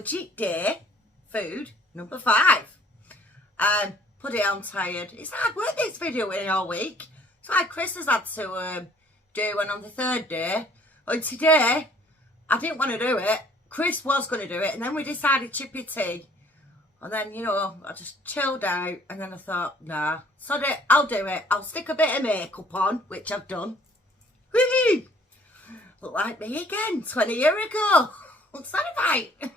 budget day food number 5. And put it on tired. It's hard work this video in all week. It's like Chris has had to do one on the 3rd day. And today, I didn't want to do it. Chris was going to do it. And then we decided chippy tea. And then, you know, I just chilled out. And then I thought, nah, sod it, I'll do it. I'll stick a bit of makeup on, which I've done. Whee! Look like me again, 20 years ago. What's that about?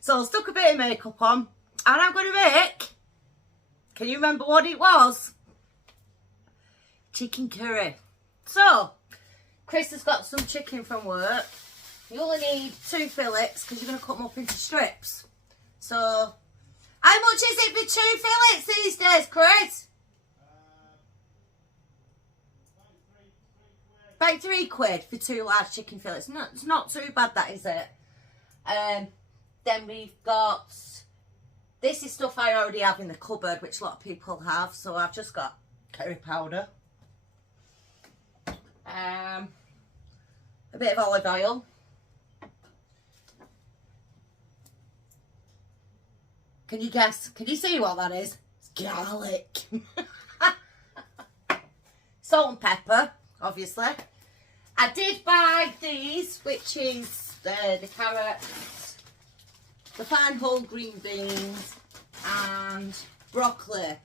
So I stuck a bit of makeup on. And I'm going to make, can you remember what it was? Chicken curry. So, Chris has got some chicken from work. You only need 2 fillets because you're going to cut them up into strips. So, how much is it for 2 fillets these days, Chris? About £3 for 2 large chicken fillets. No, it's not too bad, that is it. Then we've got, this is stuff I already have in the cupboard, which a lot of people have. So I've just got curry powder, a bit of olive oil, can you guess, can you see what that is? It's garlic. Salt and pepper, obviously. I did buy these, which is the carrots, the fine whole green beans and broccoli.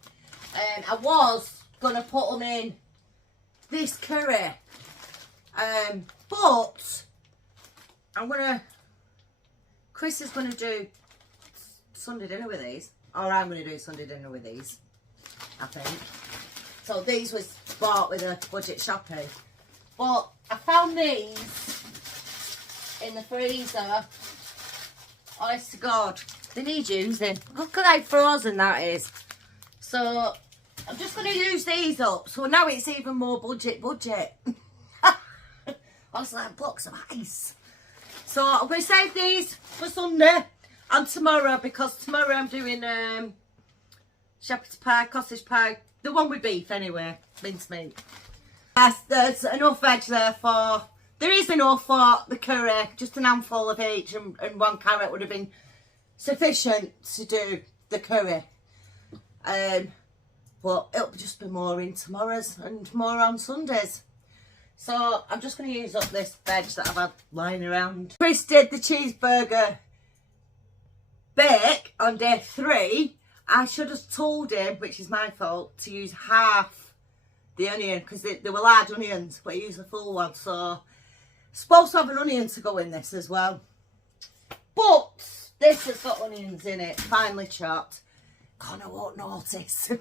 I was going to put them in this curry, but I'm going to, Chris is going to do Sunday dinner with these, or I'm going to do Sunday dinner with these, I think. So these was bought with a budget shopping, but I found these in the freezer. Honest to God, they need using. Look at how frozen that is. So I'm just going to use these up. So now it's even more budget. Honestly, like blocks of ice. So I'm going to save these for Sunday and tomorrow, because tomorrow I'm doing shepherd's pie, sausage pie, the one with beef anyway, mincemeat. Yes, there's enough veg there for. There is enough for the curry, just an handful of each, and 1 carrot would have been sufficient to do the curry. But it'll just be more in tomorrow's and more on Sundays. So I'm just going to use up this veg that I've had lying around. Chris did the cheeseburger bake on day 3. I should have told him, which is my fault, to use half the onion, because they were large onions, but I used the full one, so supposed to have an onion to go in this as well, but this has got onions in it, finely chopped. Connor won't notice.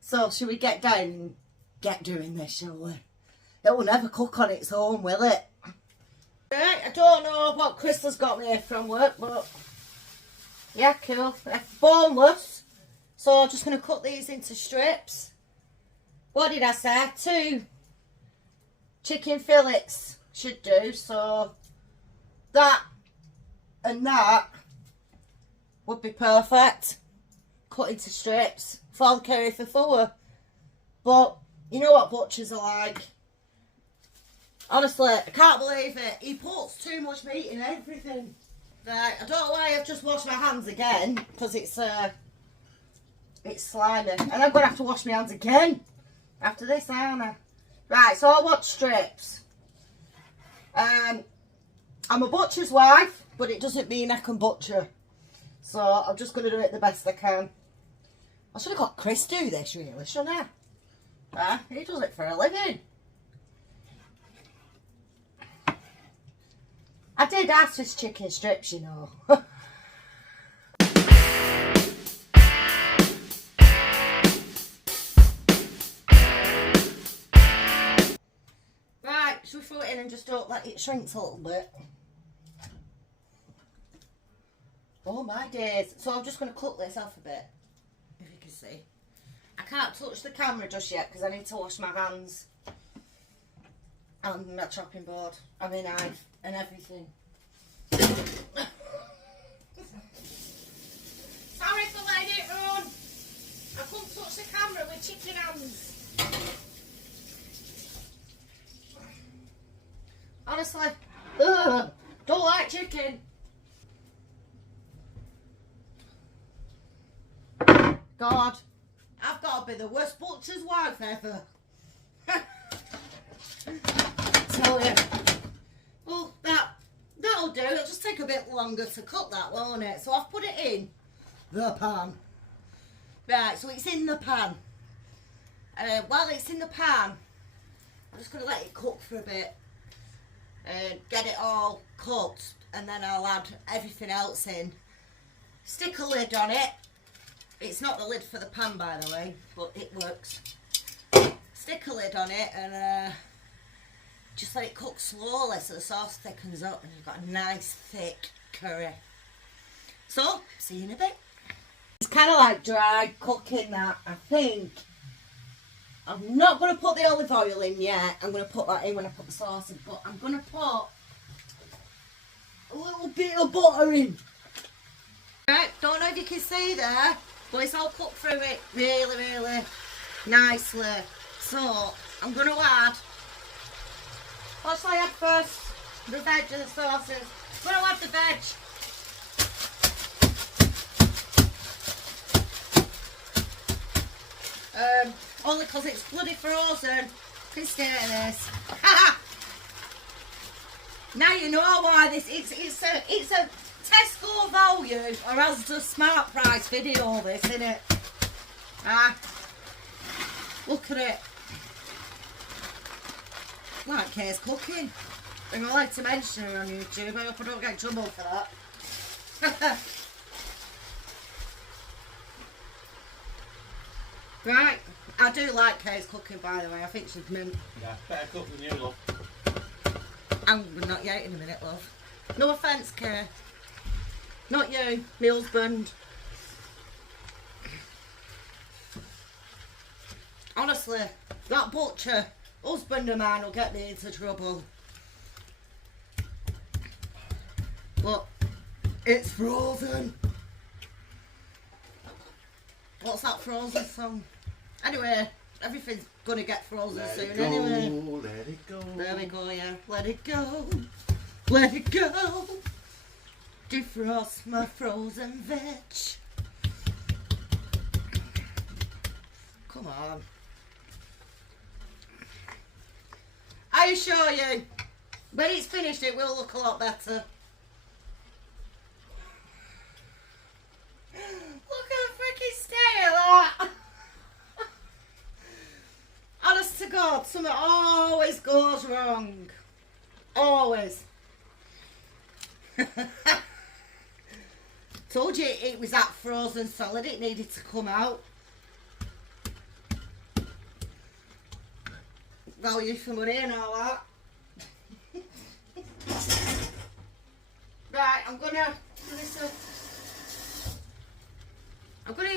So should we get down and get doing this, shall we? It will never cook on its own, will it? Right, I don't know what Chris has got me from work, but yeah, cool. They're boneless, so I'm just going to cut these into strips. What did I say? 2 chicken fillets should do, so that and that would be perfect. Cut into strips, full curry for 4. But you know what butchers are like. Honestly, I can't believe it. He puts too much meat in everything. Right, I don't know why I've just washed my hands again, because it's slimy, and I'm going to have to wash my hands again after this, aren't I? Right, so I want strips. I'm a butcher's wife, but it doesn't mean I can butcher. So I'm just going to do it the best I can. I should have got Chris to do this, really, shouldn't I? He does it for a living. I did ask for chicken strips, you know. Should we throw it in and just don't let it shrink a little bit? Oh my days. So I'm just going to cut this off a bit, if you can see. I can't touch the camera just yet because I need to wash my hands and my chopping board and my knife and everything. Sorry for letting it run. I couldn't touch the camera with chicken hands. honestly, ugh, don't like chicken. God, I've got to be the worst butcher's wife ever. Tell you. Well, that'll do. It'll just take a bit longer to cook that, won't it? So I've put it in the pan. Right, so it's in the pan. While it's in the pan, I'm just going to let it cook for a bit and get it all cooked, and then I'll add everything else in. Stick a lid on it. It's not the lid for the pan, by the way, but it works. Stick a lid on it and just let it cook slowly so the sauce thickens up and you've got a nice thick curry. So, see you in a bit. It's kind of like dry cooking that, I think. I'm not going to put the olive oil in yet. I'm going to put that in when I put the sauce in, but I'm going to put a little bit of butter in. Right, don't know if you can see there, but it's all cooked through it really, really nicely. So, I'm going to add, what shall I add first? The veg and the sauces. I'm going to add the veg. Only because it's bloody frozen. Can stay at this. Now you know why this. It's a Tesco value or Asda Smart Price video. This, isn't it? Look at it. Like Kay's cooking. And I like to mention her on YouTube. I hope I don't get in trouble for that. Right, I do like Kay's cooking, by the way. I think she's mint. Yeah, better cook than you, love. I'm not yet in a minute, love. No offence, Kay. Not you, my husband. Honestly, that butcher, husband of mine, will get me into trouble. But it's frozen. What's that Frozen song? Anyway, everything's gonna get frozen soon anyway. Let it go. There we go, yeah. Let it go. Let it go. Defrost my frozen veg. Come on. I assure you, when it's finished it will look a lot better. Look at the freaking state of that. Honest to God, something always goes wrong. Always. Told you it was that frozen solid, it needed to come out. Value for money and all that. Right, I'm gonna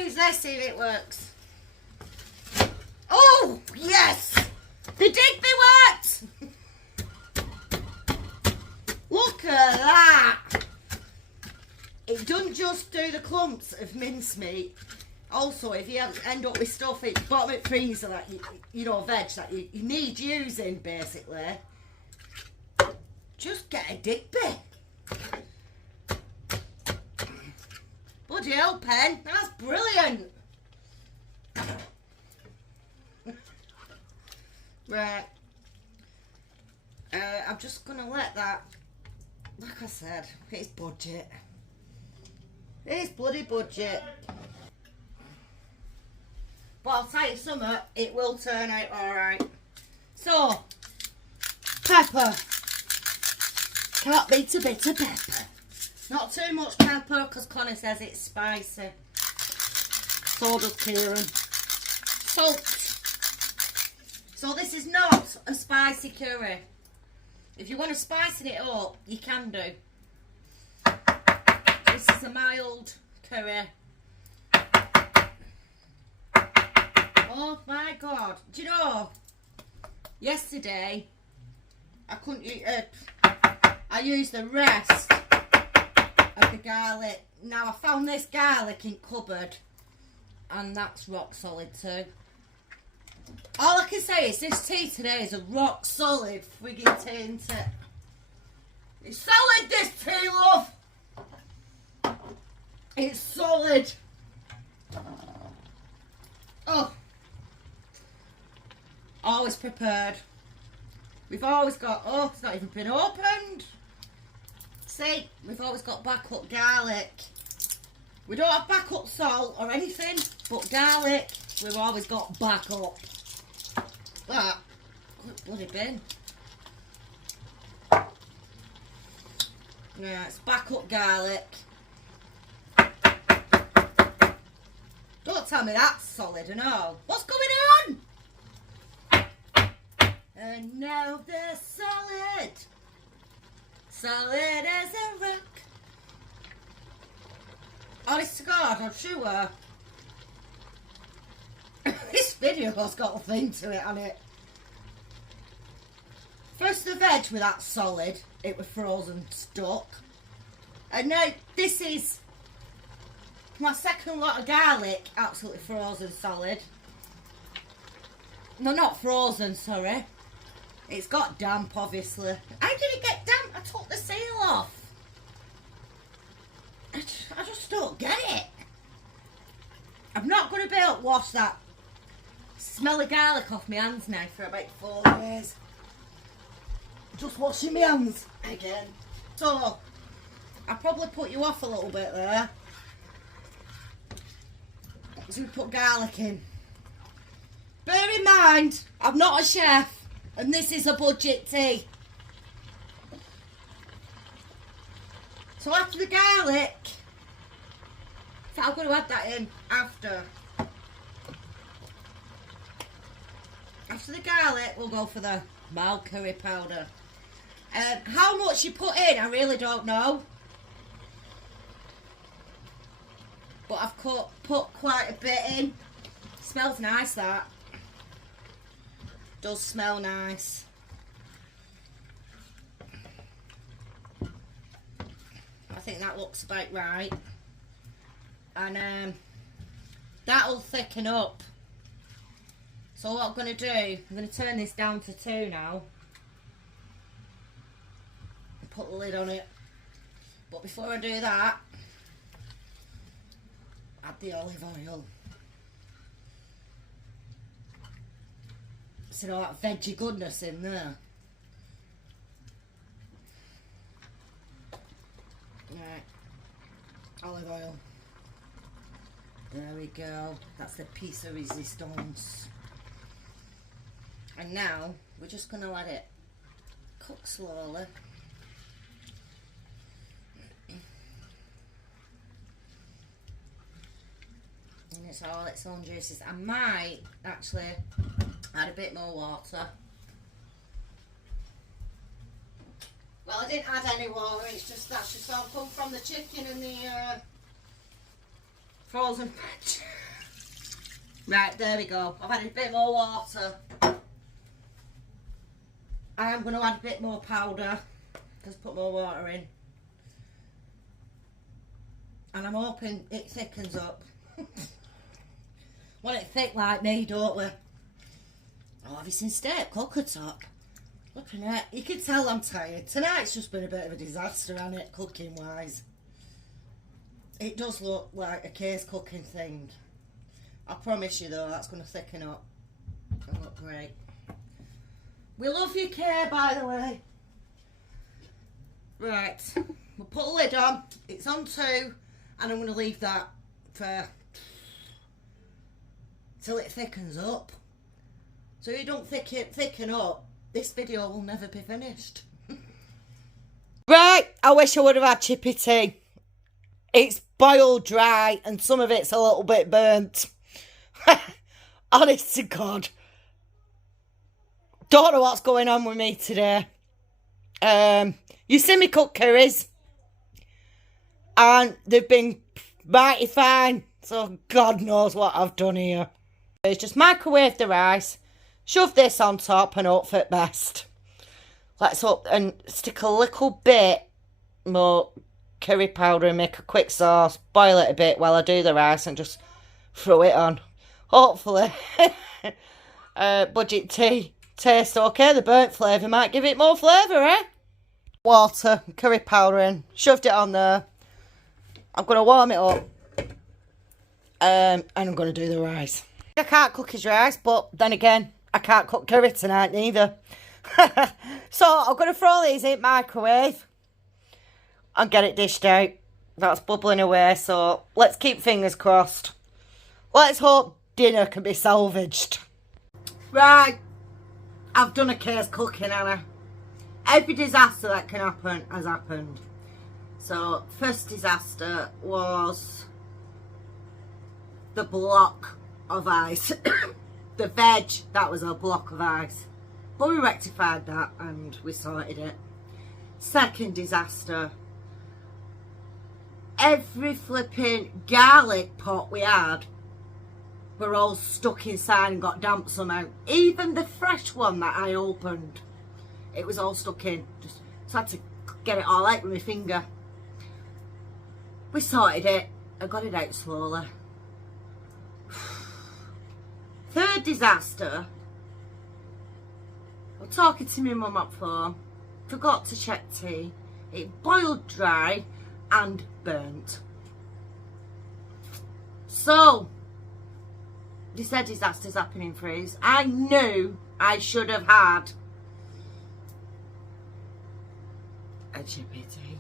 use this, see if it works. Oh, yes! The digby worked! Look at that! It doesn't just do the clumps of mincemeat. Also, if you end up with stuff at the bottom of the freezer, that you know, veg that you need using, basically, just get a digby. Bloody hell, Pen, that's brilliant. Right. I'm just gonna let that, like I said, it's budget. It's bloody budget. But I'll tell you something, it will turn out alright. So, pepper. Can't beat a bit of pepper. Not too much pepper because Connie says it's spicy. So does Kieran. Salt. So this is not a spicy curry. If you want to spice it up, you can do. This is a mild curry. Oh my God. Do you know, yesterday, I couldn't eat it. I used the rest of the garlic. Now I found this garlic in cupboard and that's rock solid too. All I can say is this tea today is a rock solid frigging tea, isn't it? It's solid, this tea, love. It's solid. Oh. Always prepared. We've always got, oh, it's not even been opened. See, we've always got backup garlic. We don't have backup salt or anything, but garlic, we've always got backup. That, good bloody bin. Yeah, it's backup garlic. Don't tell me that's solid and all. What's going on? And now they're solid. Solid as a rock. Honest to God, I'm sure. This video's got a thing to it on it. First the veg with that solid, it was frozen stuck. And now this is my second lot of garlic, absolutely frozen solid. No, not frozen, sorry. It's got damp, obviously. How did it get damp? I took the seal off. I just don't get it. I'm not going to be able to wash that smelly garlic off my hands now for about 4 days. Just washing my hands again. So, I probably put you off a little bit there. So we put garlic in. Bear in mind, I'm not a chef. And this is a budget tea. So after the garlic, so I'm going to add that in after. After the garlic, we'll go for the mild curry powder. How much you put in, I really don't know. But I've put quite a bit in. Smells nice, that. Does smell nice. I think that looks about right. And that'll thicken up. So what I'm going to do, I'm going to turn this down to 2 now. Put the lid on it. But before I do that, add the olive oil. See all that veggie goodness in there. Right, olive oil. There we go. That's the piece of resistance. And now we're just going to let it cook slowly. And it's all its own juices. I might actually add a bit more water. Well, I didn't add any water, it's just that's just all come from the chicken and the frozen veg. Right, there we go. I've added a bit more water. I am going to add a bit more powder. Just put more water in. And I'm hoping it thickens up. Want it thick like me, don't we? Oh, have you seen steak cooker top? Look at that. You can tell I'm tired. Tonight's just been a bit of a disaster, hasn't it, cooking wise? It does look like a case cooking thing. I promise you though, that's going to thicken up and look great. We love you, Kay, by the way. Right, we'll put the lid on. It's on 2, and I'm going to leave that for till it thickens up. So if you don't thicken up, this video will never be finished. Right, I wish I would have had chippy tea. It's boiled dry and some of it's a little bit burnt. Honest to God. Don't know what's going on with me today. You see me cook curries. And they've been mighty fine. So God knows what I've done here. It's just microwave the rice. Shove this on top and hope for the best. Let's hope and stick a little bit more curry powder and make a quick sauce. Boil it a bit while I do the rice and just throw it on. Hopefully, budget tea tastes okay. The burnt flavour might give it more flavour, eh? water, curry powder in, shoved it on there. I'm going to warm it up. And I'm going to do the rice. I can't cook his rice, but then again, I can't cook curry tonight neither. So I'm going to throw these in the microwave and get it dished out. That's bubbling away, so let's keep fingers crossed. Let's hope dinner can be salvaged. Right, I've done a case cooking, Anna. Every disaster that can happen has happened. So, first disaster was the block of ice. The veg, that was a block of ice. But we rectified that and we sorted it. Second disaster, every flipping garlic pot we had were all stuck inside and got damp somehow. Even the fresh one that I opened, it was all stuck in. Just had to get it all out with my finger. We sorted it. I got it out slowly. Third disaster, I was talking to my mum up phone, forgot to check tea. It boiled dry and burnt. So, they said disasters happen in threes. I knew I should have had a chippy tea.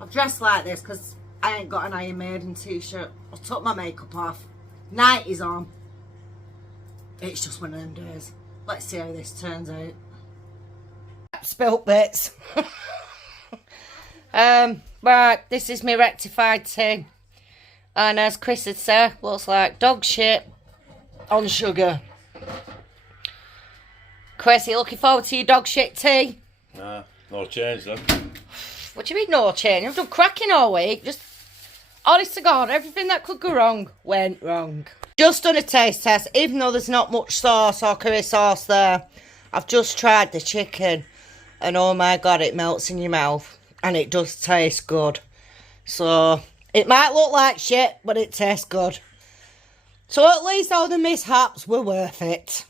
I've dressed like this because I ain't got an Iron Maiden t-shirt. I took my makeup off. Night is on. It's just one of them days. Let's see how this turns out. Spilt bits. Right, this is my rectified tea. And as Chris had said, looks like dog shit on sugar. Chris, are you looking forward to your dog shit tea? Nah, no change then. What do you mean no change? I've done cracking all week. Just honest to God, everything that could go wrong went wrong. Just done a taste test, even though there's not much sauce or curry sauce there. I've just tried the chicken and oh my God, it melts in your mouth and it does taste good. So, it might look like shit, but it tastes good. So at least all the mishaps were worth it.